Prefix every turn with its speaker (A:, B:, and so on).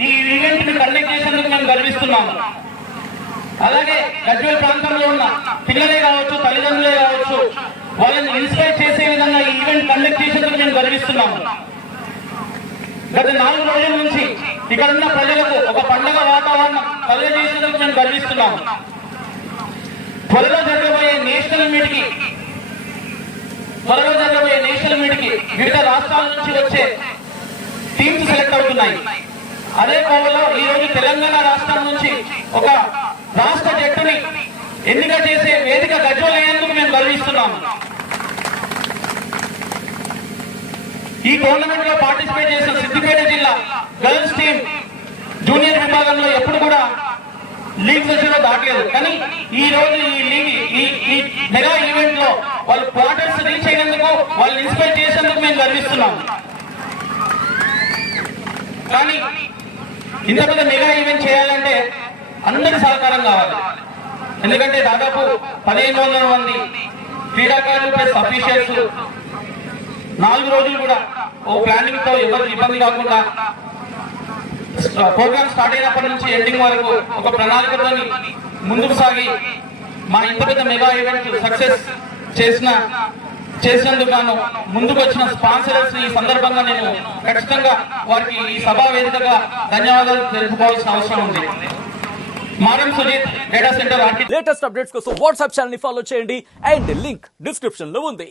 A: ఈ event conduct చేసేందుకు మేము గర్విస్తున్నాము అలాగే గజ్వేల్ ప్రాంతంలో ఉన్న పిల్లలే కావచ్చు తల్లిదండ్రులే కావచ్చు వాళ్ళని ఇన్స్పైర్ చేసే విధంగా ఈ ఈవెంట్ కండక్ట్ చేసేందుకు మేము గర్విస్తున్నాము గత నాలుగు రోజుల నుంచి ఇక్కడ ఉన్న ప్రజలకు ఒక పండగ వాతావరణం కలుగజేసేందుకు మేము గర్విస్తున్నాము త్వరలో జరగబోయే నేషనల్ మీట్కి త్వరలో జరగబోయే నేషనల్ మీట్కి వివిధ రాష్ట్రాల నుంచి వచ్చే టీమ్స్ సెలెక్ట్ అవుతున్నాయి. అదే కోవలో ఈ రోజు తెలంగాణ రాష్ట్రం నుంచి ఒక రాష్ట్ర జట్టుని ఎన్నిక చేసే వేదిక గజ్వల్ మేము గర్విస్తున్నాము ఈ టోర్నమెంట్లో పార్టిసిపేట్ చేసిన సిద్దిపేట జిల్లా గర్ల్స్ టీం జూనియర్ విభాగంలో ఎప్పుడు కూడా లీగ్ దశలో దాటలేదు. కానీ ఈ రోజు ఈ లీగ్ ఈ ఈ మెగా ఈవెంట్లో వాళ్ళు క్వార్టర్స్ రీచ్ అయినందుకు వాళ్ళు ఇన్స్పైర్ చేసేందుకు మేము గర్విస్తున్నాం. కానీ ఇంత పెద్ద మెగా ఈవెంట్ చేయాలంటే అందరి సహకారం కావాలి. ఎందుకంటే దాదాపు పదిహేను వందల మంది క్రీడాకారులు ప్లస్ అఫీషియల్స్ నాలుగు రోజులు కూడా ఓ ప్లానింగ్తో ఎవరు ఇబ్బంది కాకుండా ప్రోగ్రామ్ స్టార్ట్ అయినప్పటి నుంచి ఎండింగ్ వరకు ఒక ప్రణాళికతో ముందుకు సాగి మా ఇంత పెద్ద మెగా ఈవెంట్ సక్సెస్ చేసిన చేసినందుకు గాను ముందుకు వచ్చిన స్పాన్సర్స్ ఈ సందర్భంగా నేను ఖచ్చితంగా వారికి ఈ సభా వేదికగా ధన్యవాదాలు తెలుపుకోవాల్సిన అవసరం ఉంది. Maram Sujith data centre
B: latest updates కోసం వాట్సాప్ ఛానల్ని ఫాలో చేయండి. అండ్ లింక్ డిస్క్రిప్షన్లో ఉంది.